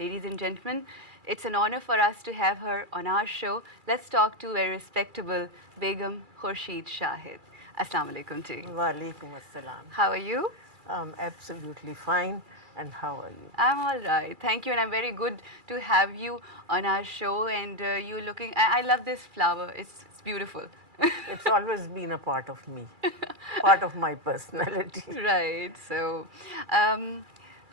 Ladies and gentlemen, it's an honor for us to have her on our show. Let's talk to a respectable Begum Khurshid Shahid. Assalamu alaikum ji. Walaikum assalam. How are you? I'm absolutely fine. And how are you? I'm all right. Thank you, and I'm very good to have you on our show. And you looking, I love this flower. It's beautiful. It's always been a part of me, part of my personality. Right. So,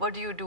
What do you do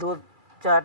2-4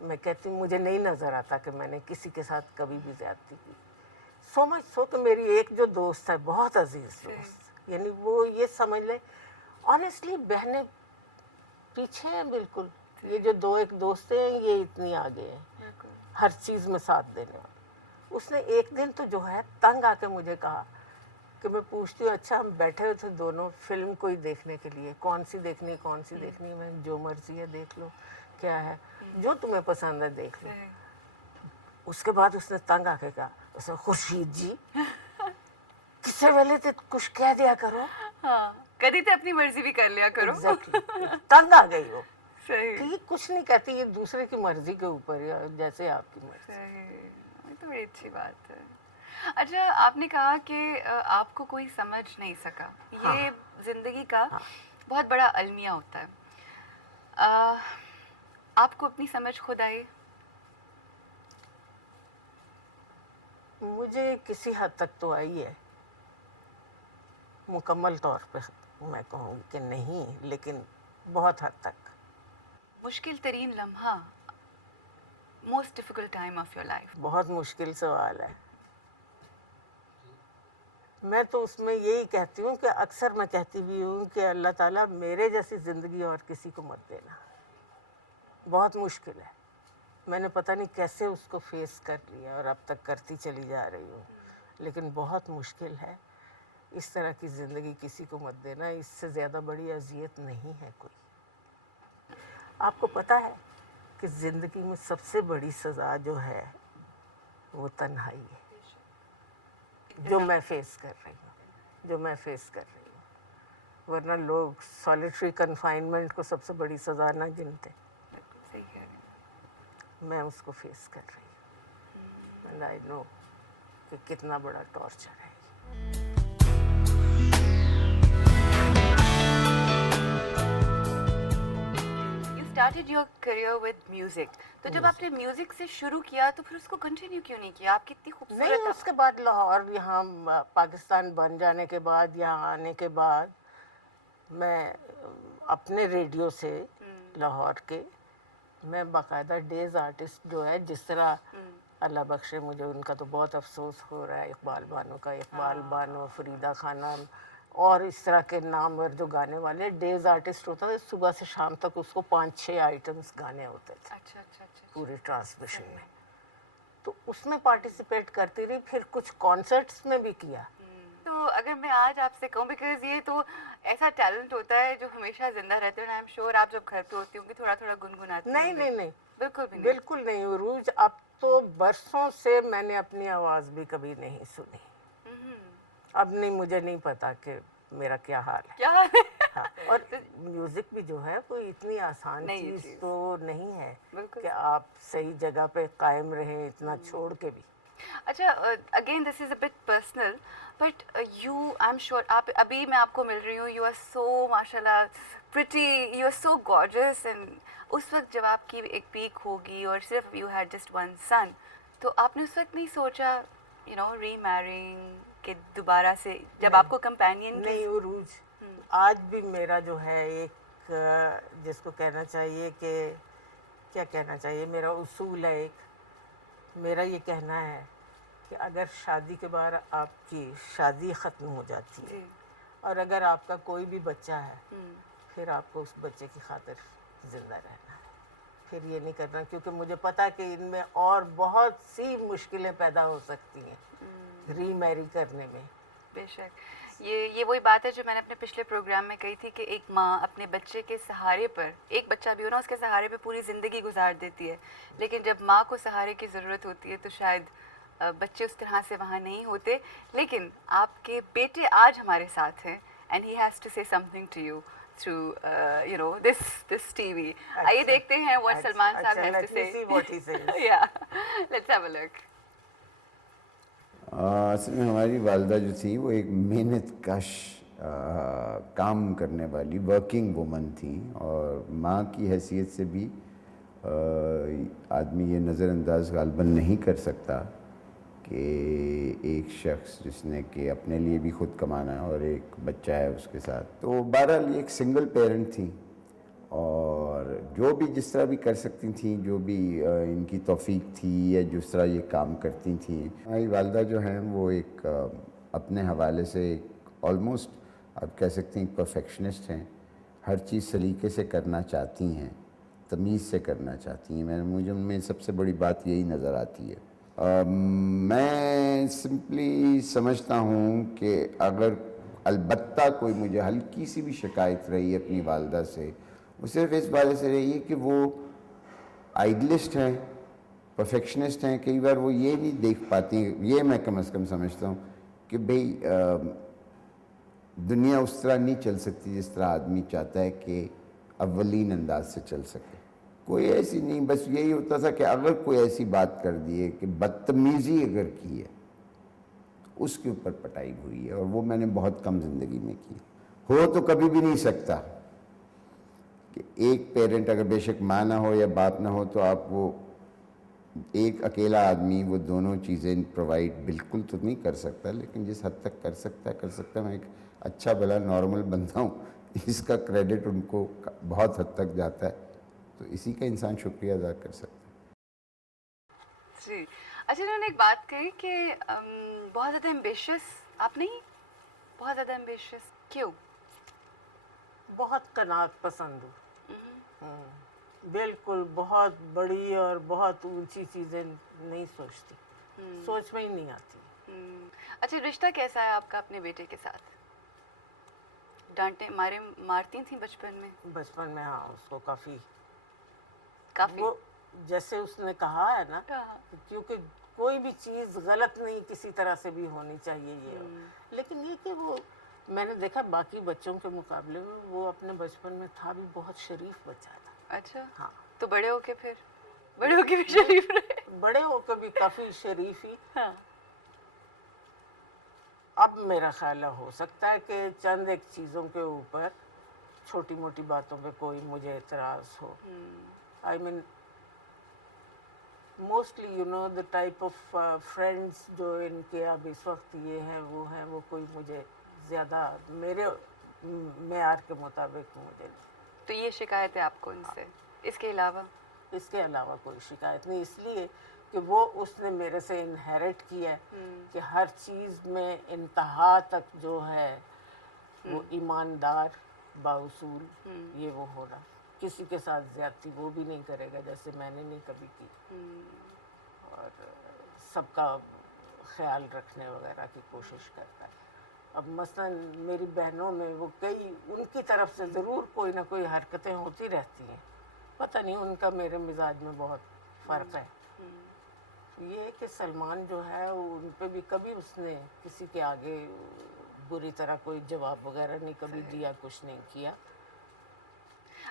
میں کہتی ہوں مجھے نہیں نظر آتا کہ میں نے کسی کے ساتھ کبھی بھی زیادتی کی. سو مچ سو کہ میری ایک جو دوست ہے بہت عزیز دوست, یعنی وہ یہ سمجھ لیں آنیسٹلی بہنیں پیچھے ہیں بالکل. یہ جو دو ایک دوست ہیں یہ اتنی آگے ہیں ہر چیز میں ساتھ دینے والے. اس نے ایک دن تو جو ہے تنگ آ کے مجھے کہا کہ میں پوچھتی ہوں اچھا ہم بیٹھے ہوئے تھے دونوں فلم کوئی دیکھنے کے لیے, کون سی دیکھنی کون سی دیکھنی, میں جو مرضی ہے دیکھ لو, کیا ہے جو تمہیں پسند ہے دیکھ لو. اس کے بعد اس نے تنگ آ کے کہا, اس نے خورشید جی کسے ویلے تے کچھ کہہ دیا کرو, کدی تے اپنی مرضی بھی کر لیا کرو. تنگ آ گئی وہ صحیح, کہ یہ کچھ نہیں کہتی, یہ دوسرے کی مرضی کے اوپر یا جیسے آپ کی مرضی. یہ تو بڑی اچھی بات ہے. اچھا آپ نے کہا کہ آپ کو کوئی سمجھ نہیں سکا, یہ زندگی کا بہت بڑا المیہ ہوتا ہے. آپ کو اپنی سمجھ خود آئی؟ مجھے کسی حد تک تو آئی ہے, مکمل طور پہ میں کہوں گی کہ نہیں, لیکن بہت حد تک. مشکل ترین لمحہ, most difficult time of your life. بہت مشکل سوال ہے. میں تو اس میں یہی کہتی ہوں کہ اکثر میں کہتی بھی ہوں کہ اللہ تعالیٰ میرے جیسی زندگی اور کسی کو مت دینا. بہت مشکل ہے, میں نے پتہ نہیں کیسے اس کو فیس کر لیا اور اب تک کرتی چلی جا رہی ہوں, لیکن بہت مشکل ہے. اس طرح کی زندگی کسی کو مت دینا, اس سے زیادہ بڑی اذیت نہیں ہے کوئی. آپ کو پتہ ہے کہ زندگی میں سب سے بڑی سزا جو ہے وہ تنہائی ہے, جو میں فیس کر رہی ہوں, ورنہ لوگ سالیٹری کنفائنمنٹ کو سب سے بڑی سزا نہ گنتے. میں اس کو فیس کر رہی ہوں, اینڈ آئی نو کہ کتنا بڑا ٹارچر ہے. Started your career with music, تو جب آپ نے میوزک سے شروع کیا تو پھر اس کو کنٹینیو کیوں نہیں کیا؟ آپ کتنی خوبصورت. نہیں, اس کے بعد لاہور, یہاں پاکستان بن جانے کے بعد, یہاں آنے کے بعد میں اپنے ریڈیو سے لاہور کے, میں باقاعدہ ڈیز آرٹسٹ جو ہے, جس طرح اللہ بخشے مجھے ان کا تو بہت افسوس ہو رہا ہے, اقبال بانو کا, اقبال بانو, فریدہ خانم اور اس طرح کے نامور جو گانے والے, ڈیز آرٹسٹ ہوتا تھا, صبح سے شام تک اس کو 5-6 آئٹمس گانے ہوتے تھے پورے ٹرانسمیشن میں. تو اس میں پارٹیسپیٹ کرتی رہی, پھر کچھ کانسرٹس میں بھی کیا. تو اگر میں آج آپ سے کہوں, بیکاز یہ تو ایسا ٹیلنٹ ہوتا ہے جو ہمیشہ زندہ رہتے ہیں, آئی ایم شیور آپ جب گھر پہ ہوتی ہوں گی تھوڑا تھوڑا گنگناتی. نہیں, بالکل بھی نہیں, بالکل نہیں عروج, اب تو برسوں سے میں نے اپنی آواز بھی کبھی نہیں سنی. اب نہیں, مجھے نہیں پتا کہ میرا کیا حال ہے. کیا اور میوزک بھی جو ہے کوئی اتنی آسان چیز تو نہیں ہے کہ آپ صحیح جگہ پہ قائم رہیں اتنا چھوڑ کے بھی. اچھا, again this is a but personal, but you, I am sure آپ ابھی میں آپ کو مل رہی ہوں, یو آر سو ماشاء اللہ pretty, you are so gorgeous, and اس وقت جب آپ کی ایک پیک ہوگی اور صرف you had just one son, تو آپ نے اس وقت نہیں سوچا ری میرنگ کہ دوبارہ سے جب آپ کو کمپینین. نہیں عروج, آج بھی میرا جو ہے ایک, جس کو کہنا چاہیے کہ کیا کہنا چاہیے, میرا اصول ہے ایک, میرا یہ کہنا ہے کہ اگر شادی کے بعد آپ کی شادی ختم ہو جاتی ہے اور اگر آپ کا کوئی بھی بچہ ہے, پھر آپ کو اس بچے کی خاطر زندہ رہنا ہے, پھر یہ نہیں کرنا, کیونکہ مجھے پتا ہے کہ ان میں اور بہت سی مشکلیں پیدا ہو سکتی ہیں ری میری کرنے میں. بے شک, یہ وہی بات ہے جو میں نے اپنے پچھلے پروگرام میں کہی تھی کہ ایک ماں اپنے بچے کے سہارے پر, ایک بچہ بھی ہو نا, اس کے سہارے پہ پوری زندگی گزار دیتی ہے, لیکن جب ماں کو سہارے کی ضرورت ہوتی ہے تو شاید بچے اس طرح سے وہاں نہیں ہوتے. لیکن آپ کے بیٹے آج ہمارے ساتھ ہیں, and he has to say something to you through this TV. آئیے دیکھتے ہیں what سلمان صاحب has to say. Yeah, let's have a look. اصل میں ہماری والدہ جو تھی وہ ایک محنت کش کام کرنے والی ورکنگ وومن تھیں, اور ماں کی حیثیت سے بھی آدمی یہ نظر انداز غالباً نہیں کر سکتا کہ ایک شخص جس نے کہ اپنے لیے بھی خود کمانا اور ایک بچہ ہے اس کے ساتھ, تو بہرحال یہ ایک سنگل پیرنٹ تھیں, اور جو بھی جس طرح بھی کر سکتی تھیں، جو بھی ان کی توفیق تھی یا جس طرح یہ کام کرتی تھیں. ہماری والدہ جو ہیں وہ ایک اپنے حوالے سے ایک آلموسٹ آپ کہہ سکتے ہیں پرفیکشنسٹ ہیں. ہر چیز سلیقے سے کرنا چاہتی ہیں، تمیز سے کرنا چاہتی ہیں. مجھے ان میں سب سے بڑی بات یہی نظر آتی ہے. میں سمپلی سمجھتا ہوں کہ اگر البتہ کوئی مجھے ہلکی سی بھی شکایت رہی ہے اپنی والدہ سے، وہ صرف اس بارے سے رہی ہے کہ وہ آئیڈلسٹ ہیں، پرفیکشنسٹ ہیں. کئی بار وہ یہ نہیں دیکھ پاتی، یہ میں کم از کم سمجھتا ہوں کہ بھئی دنیا اس طرح نہیں چل سکتی جس طرح آدمی چاہتا ہے کہ اولین انداز سے چل سکے. کوئی ایسی نہیں، بس یہی ہوتا تھا کہ اگر کوئی ایسی بات کر دیے کہ بدتمیزی اگر کی ہے اس کے اوپر پٹائی ہوئی ہے، اور وہ میں نے بہت کم زندگی میں کی. ہو تو کبھی بھی نہیں سکتا کہ ایک پیرنٹ اگر بے شک ماں نہ ہو یا باپ نہ ہو تو آپ وہ ایک اکیلا آدمی وہ دونوں چیزیں پرووائڈ بالکل تو نہیں کر سکتا، لیکن جس حد تک کر سکتا ہے. میں ایک اچھا بھلا نارمل بندہ ہوں، اس کا کریڈٹ ان کو بہت حد تک جاتا ہے، تو اسی کا انسان شکریہ ادا کر سکتا ہے. جی اچھا، انہوں نے ایک بات کہی کہ بہت زیادہ ایمبیشیس آپ نہیں، بہت زیادہ ایمبیشیس کیوں؟ بہت قناعت پسند ہوں. بالکل بہت بڑی اور بہت اونچی چیزیں نہیں سوچتی، سوچ میں ہی نہیں آتی. اچھا، رشتہ کیسا ہے آپ کا اپنے بیٹے کے ساتھ؟ ڈانٹے مارتی تھیں بچپن میں؟ بچپن میں ہاں، اس کو کافی کافی وہ جیسے اس نے کہا ہے نا، کیونکہ کوئی بھی چیز غلط نہیں کسی طرح سے بھی ہونی چاہیے یہ. لیکن یہ کہ وہ میں نے دیکھا باقی بچوں کے مقابلے میں وہ اپنے بچپن میں تھا بھی بہت شریف بچہ تھا. اچھا ہاں، تو بڑے ہو کے پھر بڑے ہو کے بھی شریف رہے؟ بڑے ہو کے بھی کافی شریف ہی. ہاں. اب میرا خیال ہے ہو سکتا ہے کہ چند ایک چیزوں کے اوپر چھوٹی موٹی باتوں پہ کوئی مجھے اعتراض ہو. I mean mostly you know the type of friends جو ان کے اب اس وقت یہ ہیں وہ کوئی مجھے زیادہ میرے معیار کے مطابق مجھے نہیں. تو یہ شکایت ہے آپ کو ان سے؟ اس کے علاوہ اس کے علاوہ کوئی شکایت نہیں، اس لیے کہ وہ اس نے میرے سے انہیرٹ کیا ہے کہ ہر چیز میں انتہا تک جو ہے وہ ایماندار بااصول یہ وہ ہونا. کسی کے ساتھ زیادتی وہ بھی نہیں کرے گا جیسے میں نے نہیں کبھی کی، اور سب کا خیال رکھنے وغیرہ کی کوشش کرتا ہے. اب مثلا میری بہنوں میں وہ کئی ان کی طرف سے ضرور کوئی نہ کوئی حرکتیں ہوتی رہتی ہیں، پتہ نہیں ان کا میرے مزاج میں بہت فرق ہے. یہ ہے کہ سلمان جو ہے ان پہ بھی کبھی اس نے کسی کے آگے بری طرح کوئی جواب وغیرہ نہیں کبھی دیا، کچھ نہیں کیا.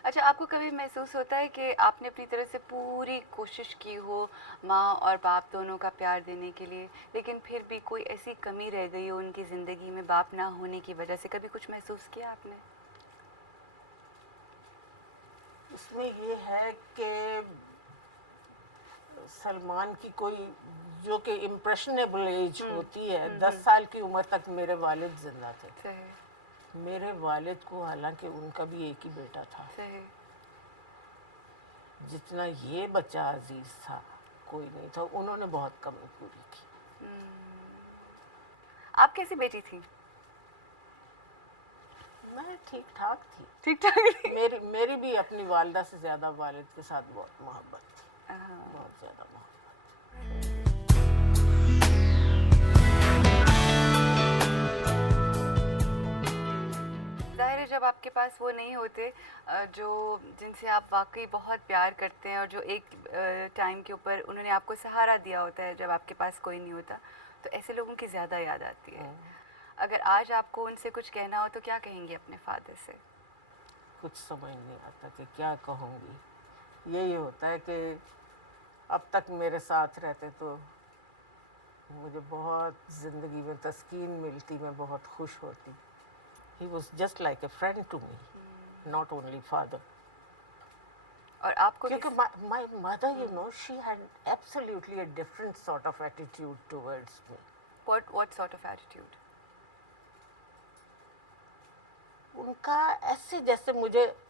اچھا، آپ کو کبھی محسوس ہوتا ہے کہ آپ نے اپنی طرف سے پوری کوشش کی ہو ماں اور باپ دونوں کا پیار دینے کے لیے، لیکن پھر بھی کوئی ایسی کمی رہ گئی ہو ان کی زندگی میں باپ نہ ہونے کی وجہ سے؟ کبھی کچھ محسوس کیا آپ نے؟ اس میں یہ ہے کہ سلمان کی کوئی جو کہ امپریشنیبل ایج ہوتی ہے، 10 سال کی عمر تک میرے والد زندہ تھے. صحیح میرے والد کو حالانکہ ان کا بھی ایک ہی بیٹا تھا، صحیح. جتنا یہ بچہ عزیز تھا کوئی نہیں تھا. انہوں نے بہت کمی پوری کی. آپ کیسی بیٹی تھی؟ میں ٹھیک ٹھاک تھی. ٹھیک ٹھاک تھی. میری بھی اپنی والدہ سے زیادہ والد کے ساتھ بہت محبت تھی، بہت زیادہ محبت. ظاہر ہے جب آپ کے پاس وہ نہیں ہوتے جو جن سے آپ واقعی بہت پیار کرتے ہیں، اور جو ایک ٹائم کے اوپر انہوں نے آپ کو سہارا دیا ہوتا ہے، جب آپ کے پاس کوئی نہیں ہوتا، تو ایسے لوگوں کی زیادہ یاد آتی ہے. اگر آج آپ کو ان سے کچھ کہنا ہو تو کیا کہیں گے اپنے فادر سے؟ کچھ سمجھ نہیں آتا کہ کیا کہوں گی. یہی ہوتا ہے کہ اب تک میرے ساتھ رہتے تو مجھے بہت زندگی میں تسکین ملتی، میں بہت خوش ہوتی. He was just like a friend to me, not only father. اور آپ کو کیونکہ my mother, you know, she had absolutely a different sort of attitude towards me. what sort of attitude? ان کا ایسے جیسے مجھے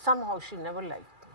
somehow she never liked me.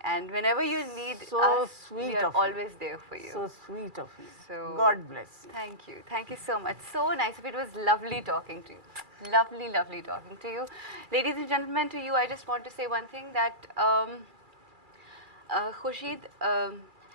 and whenever you need So us, we sweet are of you. always there for you. So sweet of you. So God bless you. Thank you so much, so nice. It was lovely talking to you, lovely talking to you. Ladies and gentlemen, to you I just want to say one thing, that Khurshid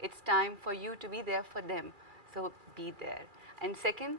It's time for you to be there for them, so be there. And second,